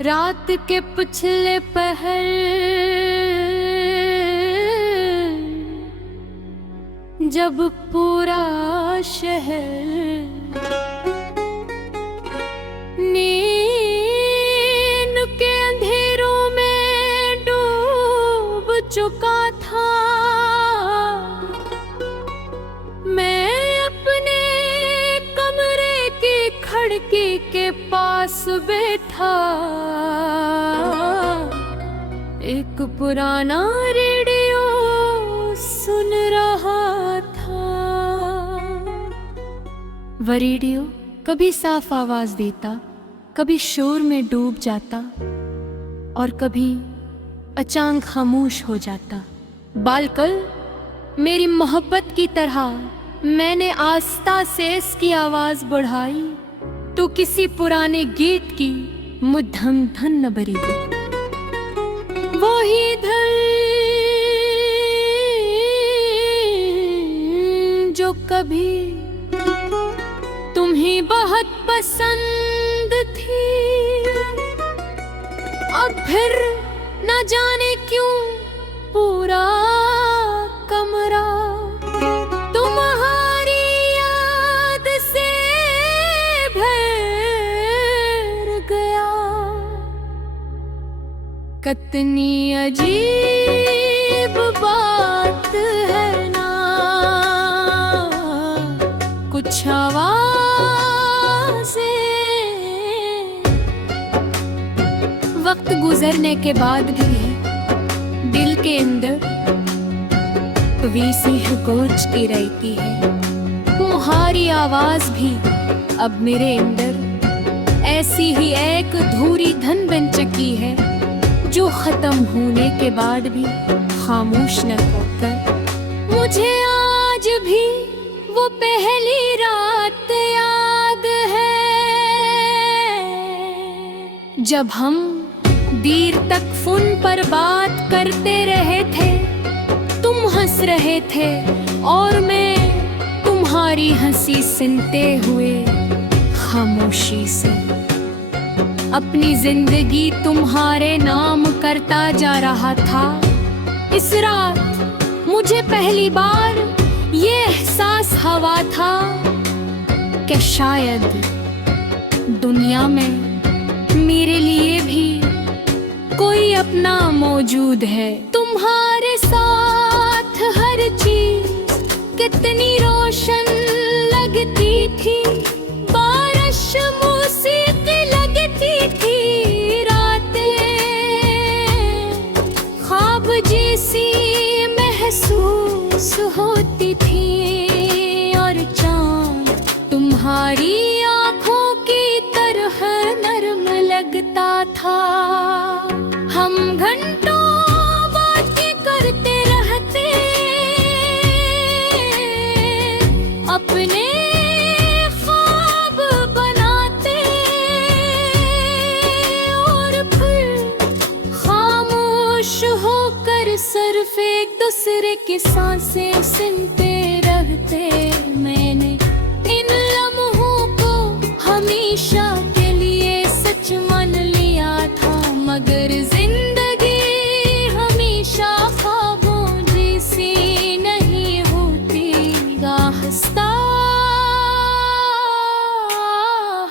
रात के पिछले पहर जब पूरा शहर नींद के अंधेरों में डूब चुका था, मैं अपने कमरे की खिड़की के पास बैठा एक पुराना रेडियो सुन रहा था। वह रेडियो कभी साफ आवाज देता, कभी शोर में डूब जाता और कभी अचानक खामोश हो जाता। बालकल मेरी मोहब्बत की तरह मैंने आस्था से इसकी आवाज बढ़ाई तो किसी पुराने गीत की मध्यम धन न भरी। वही धन जो कभी तुम्हें बहुत पसंद थी, अब फिर न जाने क्यों पूरा कमरा तुम्हारी याद से भर गया। कितनी अजीब बात है ना, कुछ आवाज़ें वक्त गुजरने के बाद भी दिल के अंदर वैसी ही गूंजती रहती है। तुम्हारी आवाज भी अब मेरे अंदर ऐसी ही एक अधूरी धन बन चुकी है जो खत्म होने के बाद भी खामोश न होकर। मुझे आज भी वो पहली रात याद है जब हम देर तक फोन पर बात करते रहे थे, तुम हंस रहे थे और मैं तुम्हारी हंसी सुनते हुए खामोशी से अपनी जिंदगी तुम्हारे नाम करता जा रहा था। इस रात मुझे पहली बार ये एहसास हुआ था कि शायद दुनिया में मेरे लिए भी कोई अपना मौजूद है। तुम्हारे साथ हर चीज कितनी रोशन लगती थी, बारिश मौसीकी लगती थी, रातें ख्वाब जैसी महसूस होती थी और चाँद तुम्हारी आँखों की तरह नरम लगता था। हम घंटों बातें करते रहते, अपने ख्वाब बनाते और फिर खामोश होकर सिर्फ एक दूसरे की सांसें सुनते रहते। मैंने इन लम्हों को हमेशा के लिए सच मान लिया था, मगर जिंदगी हमेशा ख्वाबों जैसी नहीं होती। हंसता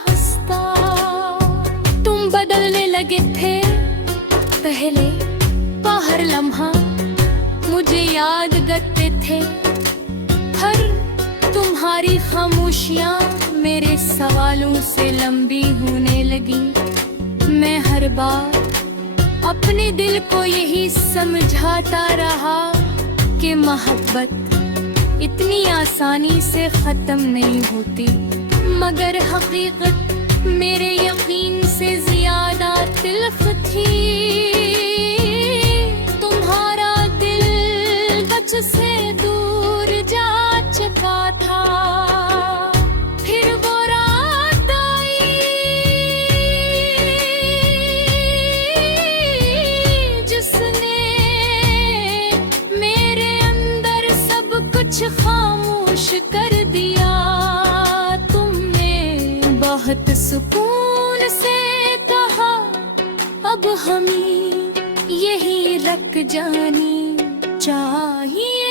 हंसता तुम बदलने लगे थे। पहले हर लम्हा मुझे याद करते थे, हर तुम्हारी खामोशियाँ मेरे सवालों से लंबी होने लगी। मैं हर बार अपने दिल को यही समझाता रहा कि मोहब्बत इतनी आसानी से खत्म नहीं होती, मगर हकीकत मेरे यकीन से ज्यादा तिल्ख थी। तुम्हारा दिल बच से दूर जा चुका था, फिर वो रात आई जिसने मेरे अंदर सब कुछ खामोश कर दिया। तुमने बहुत सुकून से कहा अब हमें यही रख जानी चाहिए।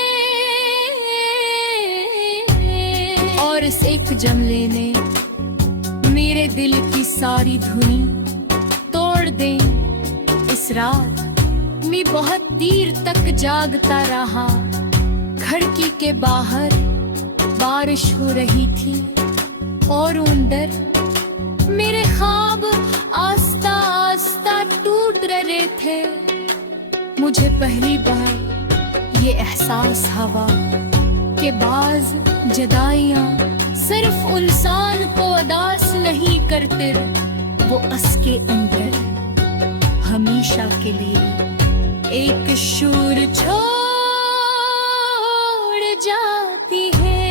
और इस एक जमले ने मेरे दिल की सारी धुनी तोड़ दे। इस रात मैं बहुत देर तक जागता रहा। खिड़की के बाहर बारिश हो रही थी और अंदर मेरे ख्वाब आस्ता आस्ता टूट रहे थे। मुझे पहली बार ये एहसास हुआ कि बाज जुदाइयां सिर्फ इंसान को उदास नहीं करते, वो उसके अंदर हमेशा के लिए एक शूर छोड़ जाती है।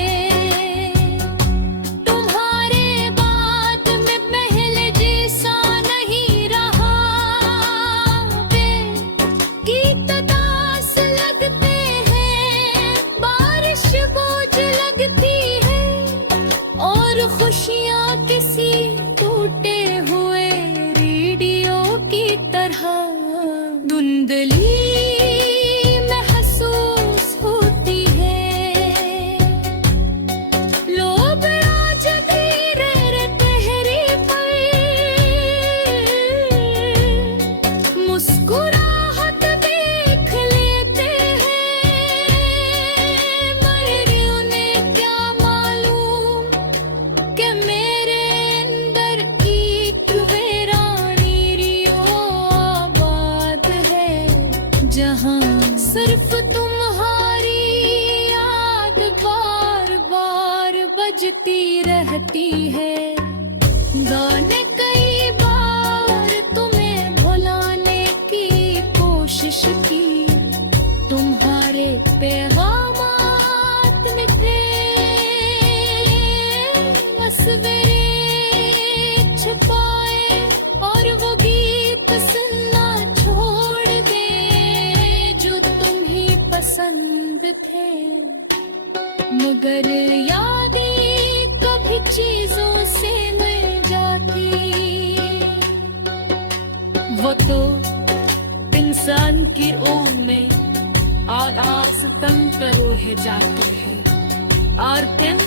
तुम्हारे बात में पहले जैसा नहीं रहा। गीत दास लगते हैं, बारिश बोझ लगती है और खुशियाँ किसी टूटे हुए रेडियो की तरह धुंधली महसूस होती है। लोग आज भी तेहरी पर मुस्कुराहट देख लेते हैं, मगर उन्हें क्या मालूम कि मेरे अंदर एक वीरानी रियो आबाद है, जहाँ सिर्फ तुम्हारी याद बार बार बजती रहती है। गाने कई बार तुम्हें भुलाने की कोशिश की, तुम्हारे पैगामात में थे तस्वीरें छुपाए और वो गीत सुनना छोड़ दे जो तुम्हें पसंद थे। मगर यादें कभी चीजों से मिल जाती, वो तो इंसान की ओर में और आस तंग करो है जाते हैं और तुम